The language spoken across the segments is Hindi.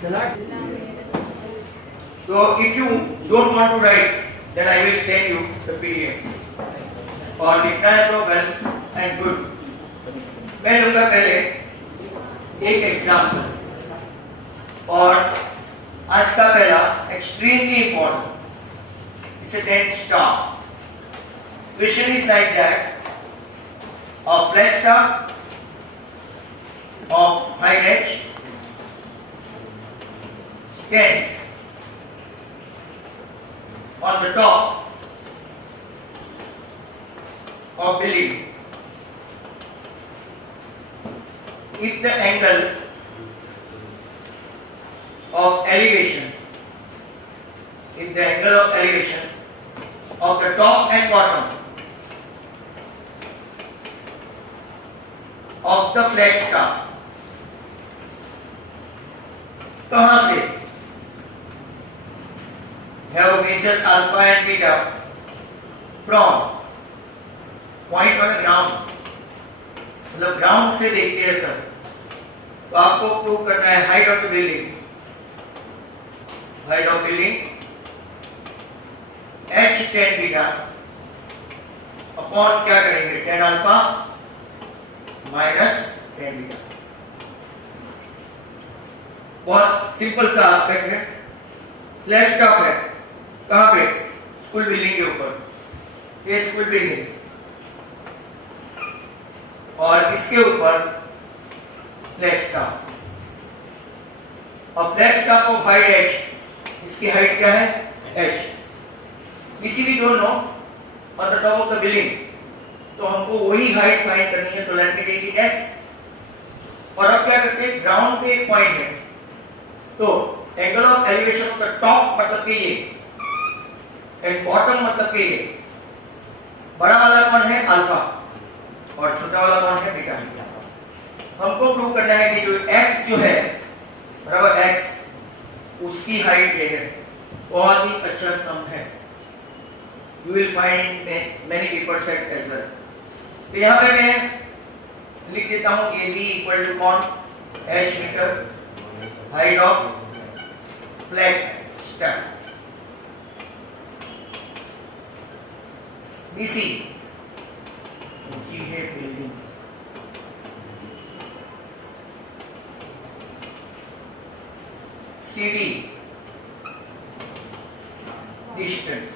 So if you don't want to write, then I will send you the PDF. और लिखना है तो well and good. मैं लूँगा पहले एक एग्जाम्पल, और आज का पहला extremely important. It's a 10 star. Question is like that: a flat star of height h stands on the top of building if the angle of elevation of the top and bottom of the flat star कहाँ से have measured alpha and beta from point on the ground, मतलब ग्राउंड से देखते हैं सर, तो आपको प्रूव करना है height of the building, h tan beta upon क्या करेंगे, tan alpha minus tan beta. बहुत सिंपल सा एस्पेक्ट है, फ्लैट स्टफ है, कहाँ पे, स्कूल बिल्डिंग के ऊपर, ये स्कूल बिल्डिंग, और इसके ऊपर फ्लैट स्टफ, और flat stuff of height h, इसकी हाइट क्या है h, किसी भी don't know on the top of the building, तो हमको वही हाइट फाइंड करनी है, तो let me take it x, और अब क्या करते हैं, ग्राउंड पे एक पॉइंट है, तो angle of elevation of the top मतलब कि ये, एंड बॉटम मतलब कि ये, बड़ा वाला कौन है अल्फा और छोटा वाला कौन है बीटा। हमको प्रूव करना है कि जो x जो है बराबर x, उसकी हाइट ये है। बहुत ही अच्छा सम है, you will find many paper set as well. तो यहाँ पे मैं लिख देता हूँ ए बी इक्वल टू कौन, h metre height of flat stack, BC ऊंची है बिल्डिंग, CD डिस्टेंस।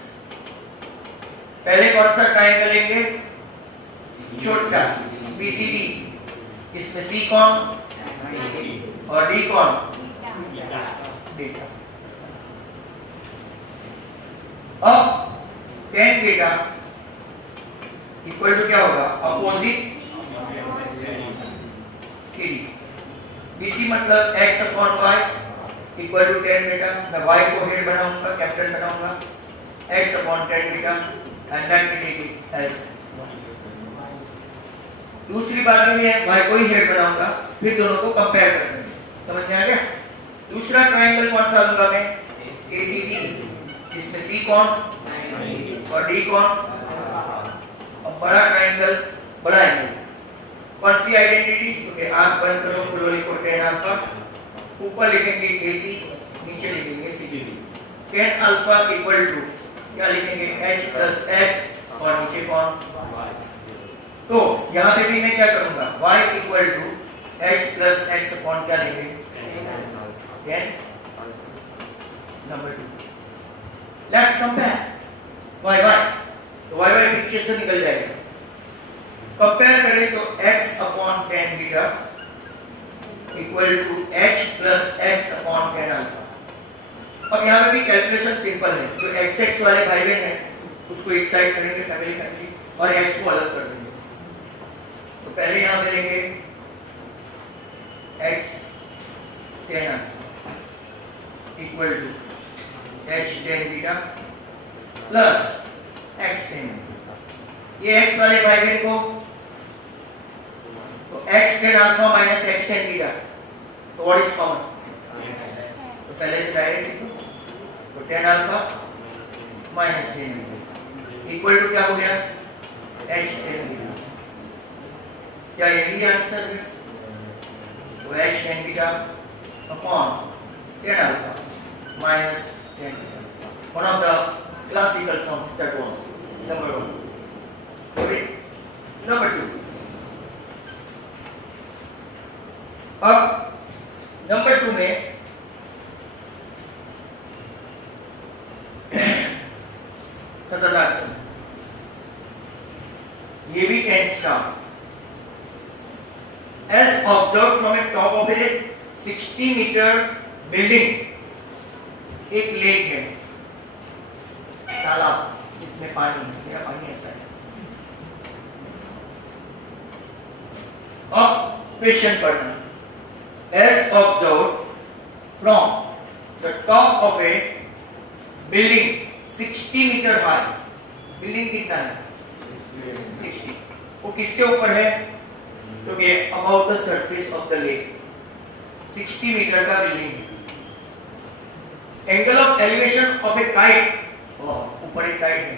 पहले कौन सा ट्रायंगल लेंगे, छोटा BCD, इसमें C कौन और D कौन, बीटा। अब tan बीटा इक्वल टू क्या होगा, अपोजिट CD, BC मतलब x upon y equal to tan beta, मैं y को हेड बनाऊंगा, कैपिटल बनाऊंगा, x upon tan beta, and let me take it as. दूसरी बात में मैं y को ही हेड बनाऊंगा, फिर दोनों को कंपेयर कर देंगे, समझ में आ गया। दूसरा ट्रायंगल कौन सा लूंगा मैं, ACD, इसमें C कौन और D कौन, और बड़ा ट्रायंगल बड़ा एंगल, कौन सी आइडेंटिटी, क्योंकि आंख बंद करो खुलो लिखो tan अल्फा, ऊपर लिखेंगे AC, नीचे लिखेंगे CD, tan alpha equal to क्या लिखेंगे, h प्लस x, और नीचे कौन, तो यहाँ पे भी मैं क्या करूंगा, y equal to h plus x upon क्या लेंगे, tan number 2। Let's compare y तो y पीछे से निकल जाएगा, कंपेयर करें तो x upon tan beta equal to h plus x upon tan alpha. अब यहाँ पे भी कैलकुलेशन सिंपल है, जो x वाले भाई बहन है उसको एक साइड करेंगे फैमिली और h को अलग कर देंगे। तो पहले यहाँ पे लेंगे x tan alpha equal to h tan beta plus x tan, ये x वाले भाई बहन को, तो x tan alpha minus x tan beta, तो व्हाट इज कॉमन, तो पहले से डायरेक्ट लिखो, तो tan alpha minus tan beta equal to क्या हो गया, h tan बीटा। क्या यही आंसर है, तो h tan beta upon 10 alpha minus 10 beta. One of the classical sum that was number 1. Okay, number 2. अब नंबर 2 में खतरनाक सम, ये भी 10 star. As observed from a top of a 60 metre building, एक लेक है, तालाब, इसमें पानी है, मेरा पानी ऐसा है। अब क्वेश्चन पढ़ना। As observed from the top of a building 60 metre high, building कितना है? 60। वो किसके ऊपर है? तो ये above the surface of the lake, 60 metre का बिल्डिंग है। Angle of elevation of A kite, ऊपर एक काइट है,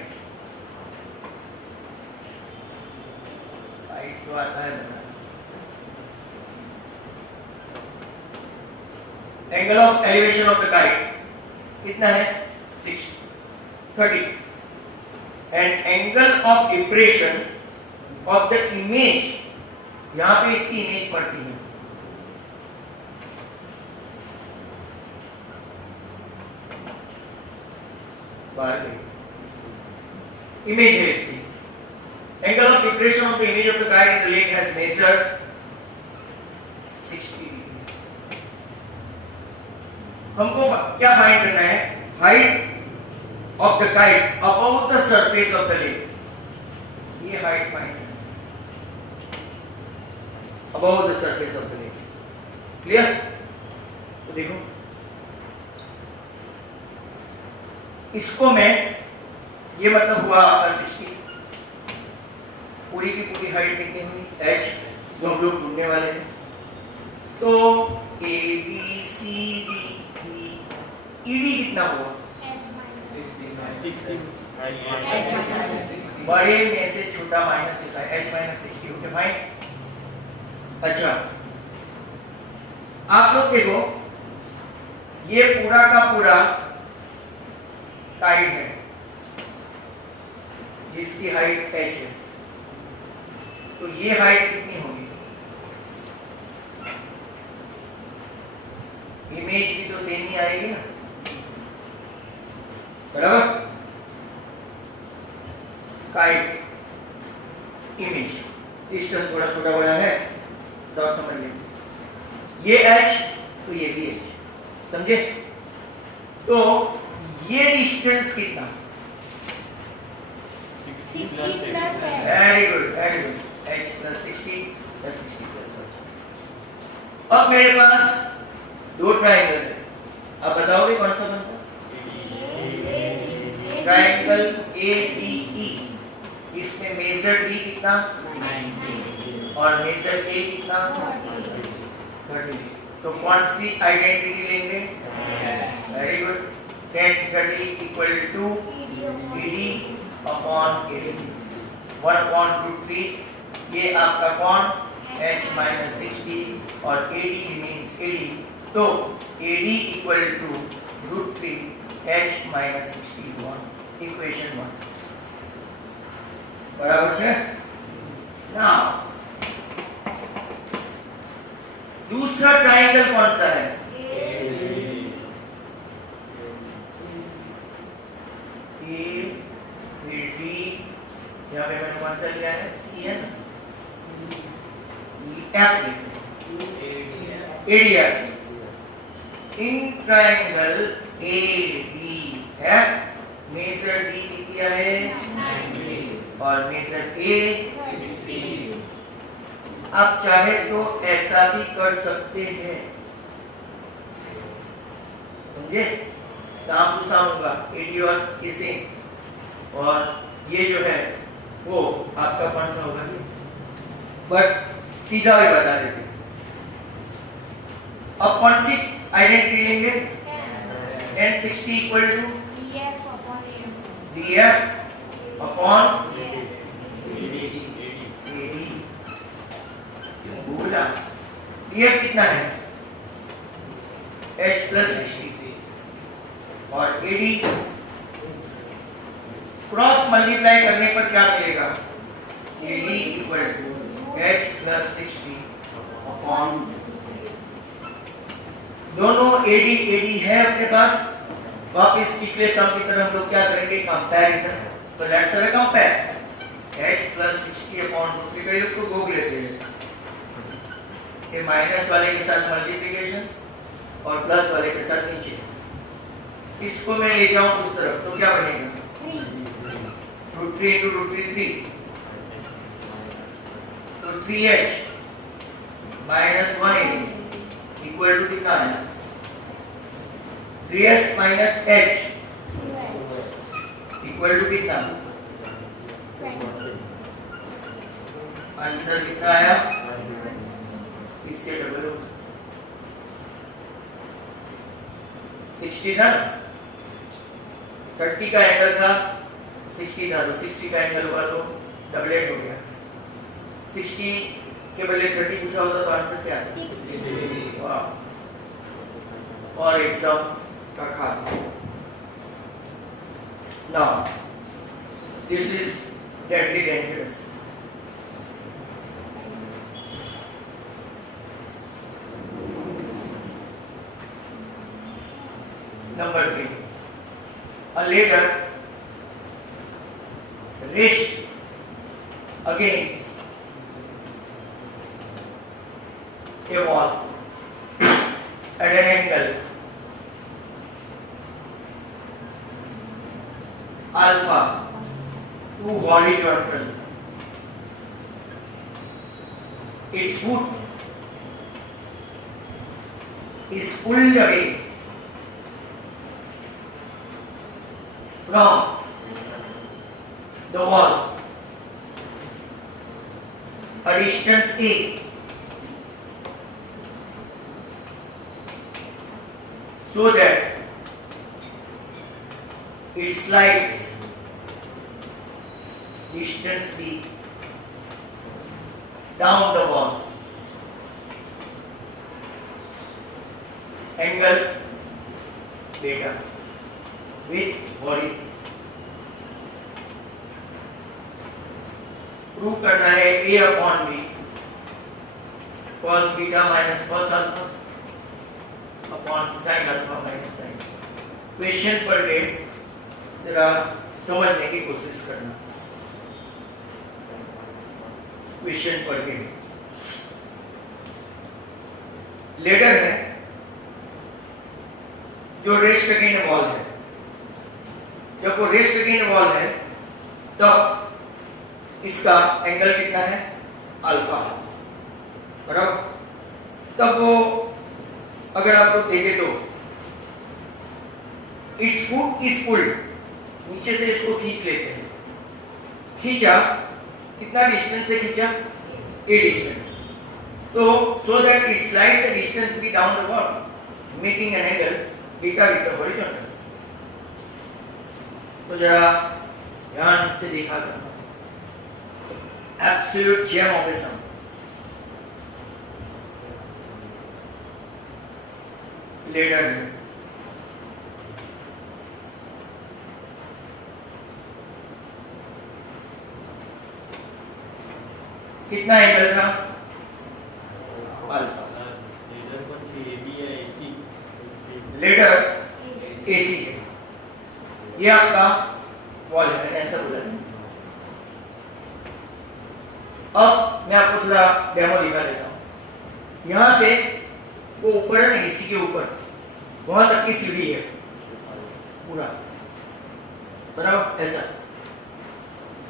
काइट तो आता है। Angle of elevation of the kite कितना है? 30। And angle of depression of the image, यहां पे इसकी इमेज पड़ती है, बाहर गई इमेज है इसकी। Angle of depression of the image of the kite in the lake has measured 60 degree. हमको क्या फाइंड करना है? Height of the kite above the surface of the lake, ये हाइट फाइंड करना है above the surface of the lake. Clear? तो देखो, इसको मैं, ये मतलब हुआ आपका 60, पूरी की पूरी हाइट कितनी हुई? h, जो हम लोग ढूंढने वाले हैं। तो a b c d e, ed कितना हुआ? 60। बड़े में से छोटा माइनस होता है, h माइनस 60। Okay fine. अच्छा, आप लोग देखो, ये पूरा का पूरा काइट है जिसकी हाइट h है, तो ये हाइट कितनी होगी? इमेज भी तो सेम ही आएगी ना, बराबर? काइट इमेज, डिस्टेंस थोड़ा छोटा बड़ा है तो आप समझ लेंगे, ये h तो ये भी h, समझे? तो ये डिस्टेंस कितना? 60 plus h. Very good, very good. h plus 60 plus 60 plus h। अब मेरे पास दो ट्रायंगल है, आप बताओगे कौन सा? ट्रायंगल ADE, इसमें मेजर D कितना? 90 और मेजर A कितना? 30। तो कौन सी आइडेंटिटी लेंगे? Very good. 10 30 equal to ED upon AD, 1/√3। ये आपका कौन? h माइनस 60 और AD मीन्स AD, तो AD equal to √3 h minus 60 हुआ, इक्वेशन 1, बराबर है। नाउ दूसरा ट्रायंगल कौन सा है? AD, यहाँ पे मैंने कौन सा लिया है? CN, ADF। In triangle ADF measure D कितना है? 90 और मेजर A 60। आप चाहे तो ऐसा भी कर सकते हैं, समझे? साम टू साम होगा, AD और AC, और ये जो है वो आपका कौन सा होगा? बट सीधा भी बता देते। अब कौन सी आइडेंटिटी लेंगे? n 60 equal to DF upon AD। क्यों भूला? DF कितना है? H प्लस 60 और AD क्रॉस मल्टीप्लाई करने पर क्या मिलेगा? AD equal to H plus 60 upon दोनों AD है अपने पास। वापिस पिछले सम की तरह हम लोग क्या करेंगे? कंपैरिजन। तो let's have a compare H plus 60 upon root 3 का योग को गोग लेते हैं, ये माइनस वाले के साथ मल्टीप्लिकेशन और प्लस वाले के साथ नीचे। इसको मैं ले जाऊं उस तरफ तो क्या बनेगा? रूट 3 इंटू रूट 3 3, तो 3H माइनस 180 इक्वल टू कितना है? 3S minus H equal to कितना? आंसर कितना आया? इससे डबल हो 60 था, 30 का एंगल था 60 था, तो 60 का एंगल हुआ तो डबलेट हो गया। 60 के बदले 30 पूछा होता तो आंसर क्या था? 60। वाह, और एक सम का खाता। Now this is deadly dangerous. Number 3, a ladder rest against a wall at an angle alpha to horizontal. Its foot is pulled away from the wall a distance A, so that it slides distance B down the wall. Angle beta with body. Prove करना है A upon B cos beta minus cos alpha upon sin alpha minus sin। Question पर गए जरा समझने की कोशिश करना। क्वेश्चन पर गए लेडर है जो रेस्ट अगेंस्ट वॉल है। जब वो रेस्ट अगेंस्ट वॉल है तब इसका एंगल कितना है? अल्फा, बराबर। तब वो अगर आप लोग देखें तो इट्स फुट इज पुल्ड, नीचे से इसको खींच लेते हैं। खींचा, कितना डिस्टेंस से खींचा? A distance. तो so that it slides a distance B down the wall making an angle beta with the horizontal. तो जरा ध्यान से देखा करना। Absolute gem of a sum. Ladder है। कितना एंगल था? अल्फा। लेडर AC है, ये आपका वॉल है, मैंने ऐसा बोला है। अब मैं आपको थोड़ा डेमो दिखा देता हूँ। यहाँ से वो ऊपर है ना, एसी के ऊपर वहां तक की सीढ़ी है पूरा, बराबर ऐसा,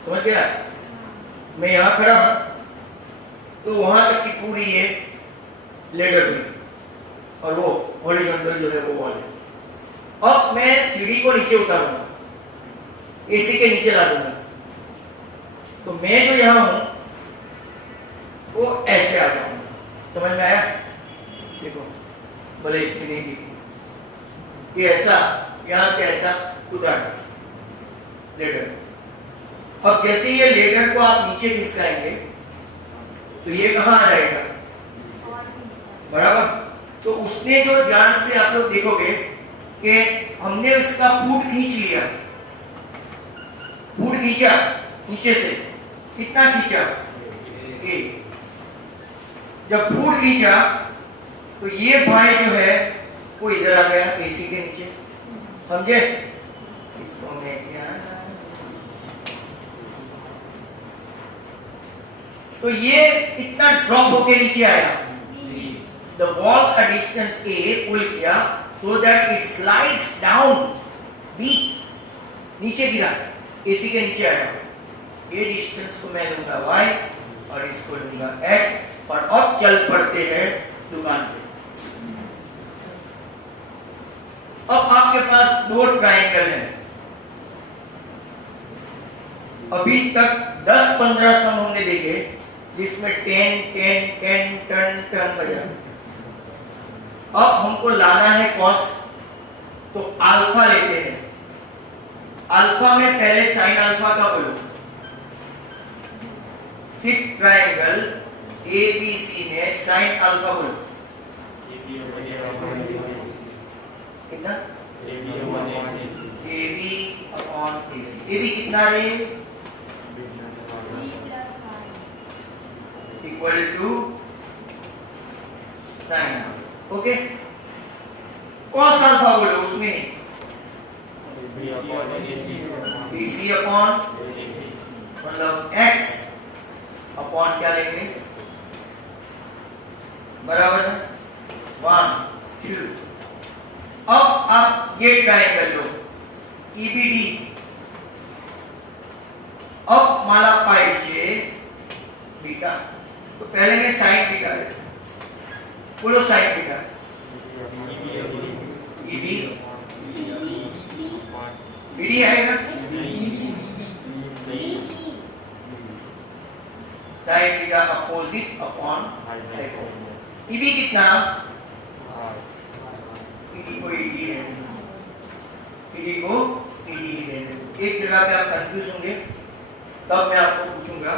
समझ गया? मैं यहाँ खड़ा हूँ तो वहां तक की पूरी ये लेडर भी और वो हॉरिजॉन्टल जो है वो वॉल है। अब मैं सीढ़ी को नीचे उतारूंगा, एसी के नीचे ला दूंगा, तो मैं जो यहाँ हूँ वो ऐसे आ जाऊंगा। समझ में आया? देखो भले इसकी नहीं दिखी, ये ऐसा यहां से ऐसा उतार लेडर। अब जैसे ये लेडर को आप नीचे खिसकाएंगे तो ये कहां आ जाएगा? बराबर। तो उसने जो ध्यान से आप लोग देखोगे कि हमने उसका फूट खींच लिया, फूट खींचा नीचे से, कितना खींचा? ए। जब फूट खींचा तो ये भाई जो है वो इधर आ गया एसी के नीचे, समझे? इसको मैं क्या, तो ये कितना ड्रॉप होके नीचे आया? The wall at distance A पुल किया so that it slides down B, नीचे गिरा, एसी के नीचे आया। ये डिस्टेंस को मैं लूंगा y और इसको लूंगा x, और अब चल पड़ते हैं दुकान पे। अब आपके पास दो ट्रायंगल हैं, अभी तक 10-15 सम हमने देखे जिसमें 10 10 10 टन टन बजा। अब हमको लाना है कॉस, तो अल्फा लेते हैं। अल्फा में पहले साइन अल्फा का बोलो। सिर्फ ट्रायंगल एबीसी में साइन अल्फा बोलो कितना? AB upon AC। AB कितना रे? Equal to sine alpha. Okay, cos alpha बोलो उसमें नहीं, BC अपॉन मतलब x अपॉन क्या लेंगे? बराबर है 1 2। अब आप ये ट्रायंगल लो EBD, अब मला पाहिजे बीटा, तो पहले मैं साइन बीटा लेता, बोलो साइन बीटा। EB BD आएगा, sign beta opposite upon EB कितना? ED को ED रहने दो, ED को ED रहने दो। एक जगह पे आप कंफ्यूज होंगे, तब मैं आपको पूछूंगा,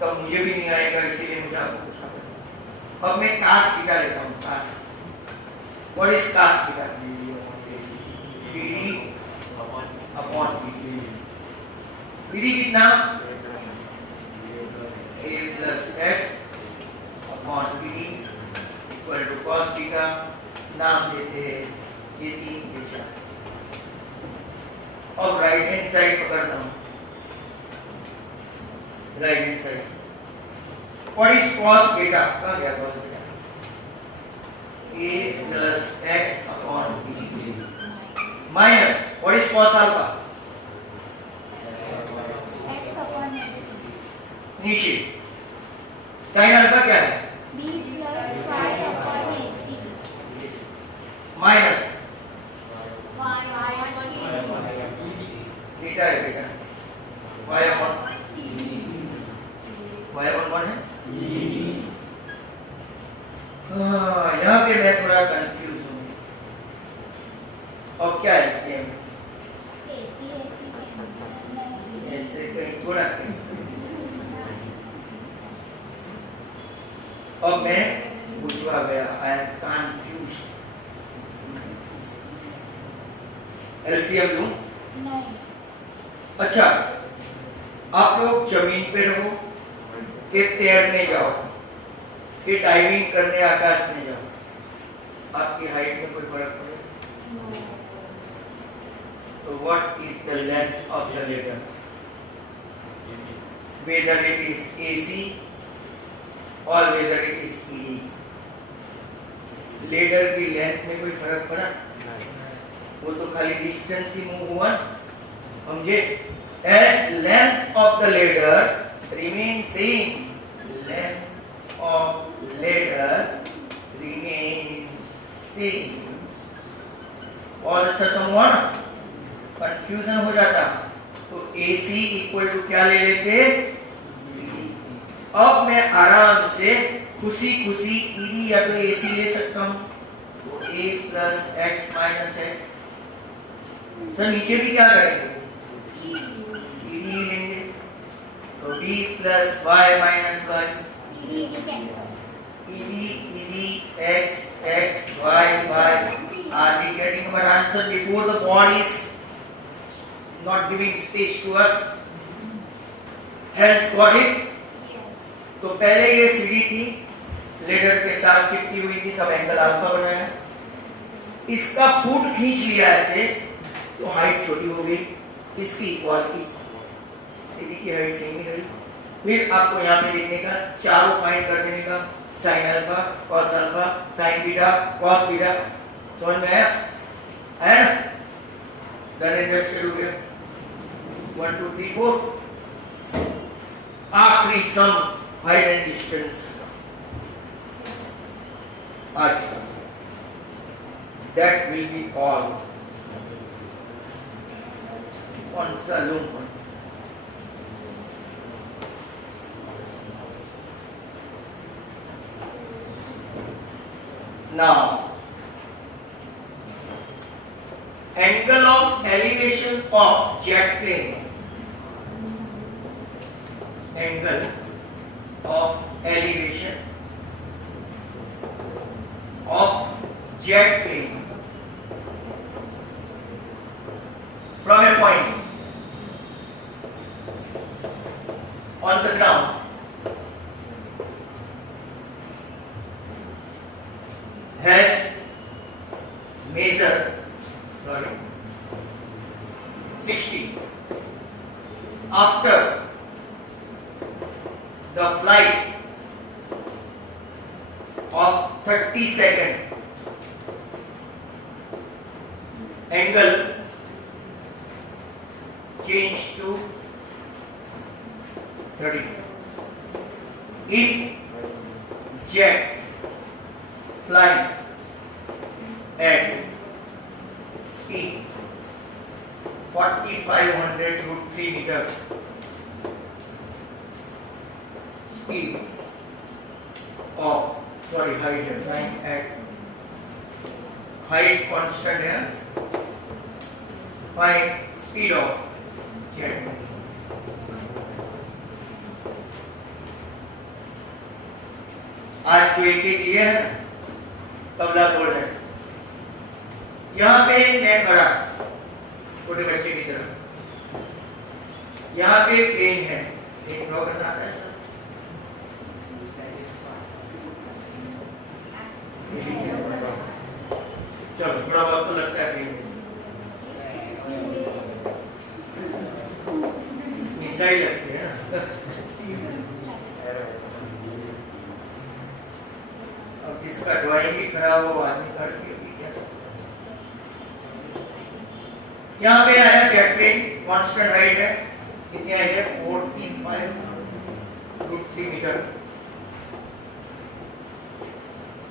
तब मुझे भी नहीं आएगा, इसीलिए मुझे आपको पूछना पड़ेगा। अब मैं कास बीटा लेता हूँ, cos. What is cos beta? BD upon BD। BD कितना? A plus x upon BD equal to cos beta. नाम देते हैं ये 3 ये 4। अब राइट हैंड साइड पकड़ता हूँ, right hand side. What is cos beta? कहाँ गया cos beta? A plus x upon B minus what is cos alpha? x upon नीचे sin अल्फा क्या है? b plus y upon ac minus y upon beta है, beta y upon y upon 1 है। यहाँ पे मैं थोड़ा कंफ्यूज हूँ। अब क्या है सेम? ऐसे कहीं थोड़ा अब मैं बुझवा गया, आई एम कंफ्यूज्ड। एलसीएम लूं? नहीं। अच्छा, आप लोग जमीन पे रहो कि तैरने जाओ कि डाइविंग करने आकाश में जाओ, आपकी हाइट में कोई फर्क पड़े? तो what is the length of the ladder? Whether it is AC और whether it is ED, ladder की लेंथ में कोई फर्क पड़ा? वो तो खाली डिस्टेंस ही मूव हुआ, समझे? As length of the ladder remains same, length of ladder remains same। बहुत अच्छा समझा ना, कंफ्यूजन हो जाता तो AC इक्वल टू क्या ले लेते? अब मैं आराम से खुशी खुशी ED या तो AC ले सकता हूँ, तो A plus x minus x। Sir नीचे भी क्या करेंगे? ED लेंगे, तो B plus y minus y। ED, X, Y. Are we getting our answer before the God is not giving space to us? Has got it? Yes. तो पहले ये सीढ़ी थी, लेडर के साथ चिपकी हुई थी, तब एंगल अल्फा बनाया। इसका फुट खींच लिया ऐसे, तो हाइट छोटी हो गई, इसकी इक्वल की, सीढ़ी की हाइट सेम ही रही। फिर आपको यहाँ पे देखने का, चारों फाइंड कर देने का, sine alpha, sign beta, cos beta, समझ में आया? है ना? डन एंड डस्टेड हो गया। 1 2 3 4। आखिरी सम हाइट एंड डिस्टेंस आज का, दैट विल बी ऑल। कौन सा लूं? Now, angle of elevation of jet plane. Angle of elevation of jet plane from a point on the ground has measured 60 after the flight of 30 seconds. Angle changed to 30. If jet flying at speed 4500√3 meter, speed of height है, flying at height constant है, find speed of jet. आज जो एक लिए है तबला तोड़ रहे, यहाँ पे मैं खड़ा छोटे बच्चे की तरह, यहाँ पे प्लेन है, प्लेन ड्रॉ करना आता है सर? चलो थोड़ा बहुत तो लगता है प्लेन मिसाइल लगती है ना। अब जिसका ड्राइंग भी खराब हो आदमी कर यहाँ पे आया जेट प्लेन, कांस्टेंट हाइट है, कितनी हाइट है? 45√3 मीटर।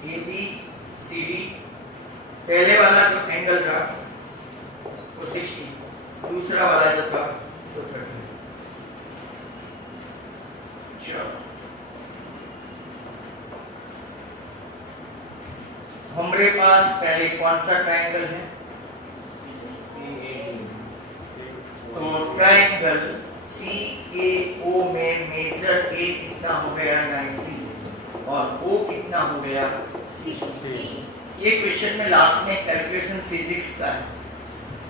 ABCD पहले वाला जो एंगल था वो 60, दूसरा वाला जो था वो 30। चलो हमारे पास पहले कौन सा ट्रायंगल है? तो ट्रायंगल CAO में मेजर A कितना हो गया? 90 और O कितना हो गया? 60। ये क्वेश्चन में लास्ट में कैलकुलेशन फिजिक्स का है,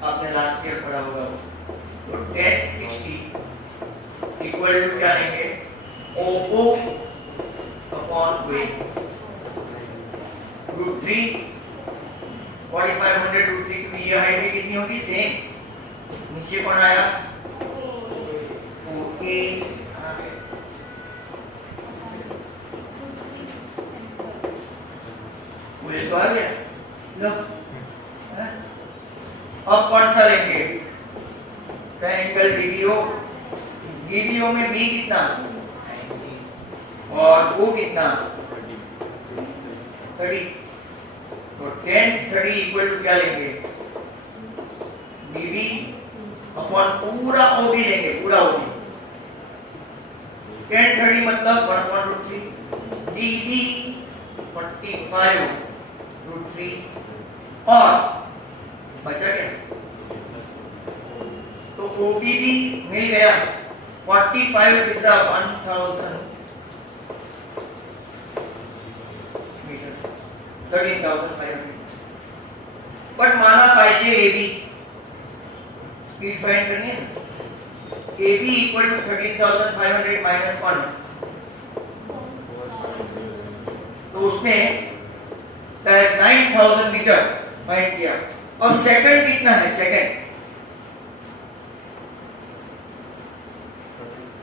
आपने लास्ट ईयर पढ़ा होगा। तो 10 60 इक्वल टू क्या लेंगे? OO अपॉन वेट √3 4500√3, क्योंकि ये हाइट भी कितनी होगी? सेम। नीचे कौन आया? OA मुझे तो आ गया। लो अब कौन सा लेंगे? ट्रायंगल DBO में B कितना और O कितना? 30। तो 10 30 इक्वल टू क्या लेंगे? DB अपॉन पूरा OB लेंगे, पूरा OB। 10 30 मतलब 1/√3, DB 45√3 और बचा क्या? तो OB भी मिल गया। 45 is 1000 13,500. बट माना पाहिजे AB स्पीड फाइंड करनी है ना, AB इक्वल टू 13,500 माइनस 1, तो उसने शायद 9,000 मीटर फाइंड किया। और सेकंड कितना है? सेकंड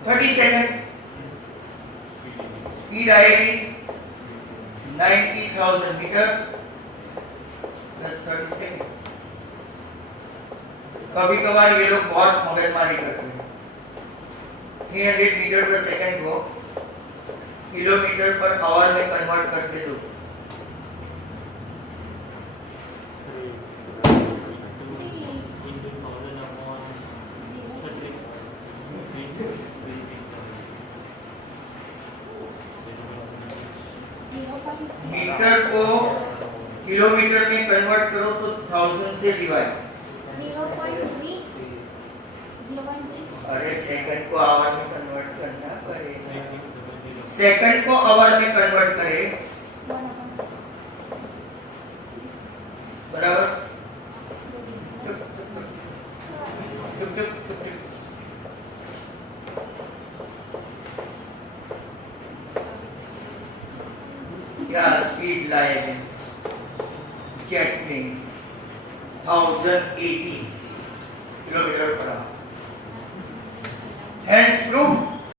30 सेकंड, स्पीड आएगी 90,000 मीटर प्लस 30 सेकंड। कभी कभार ये लोग बहुत मगजमारी करते हैं, 300 मीटर पर सेकंड को किलोमीटर पर आवर में कन्वर्ट करते दो। मीटर को किलोमीटर में कन्वर्ट करो तो 1000 से डिवाइड। 0.3 अरे सेकंड को आवर में कन्वर्ट करना पड़ेगा, सेकंड को आवर में कन्वर्ट करे बराबर। क्या स्पीड लाए जेट में 1080 kilometre per hour. Hence proof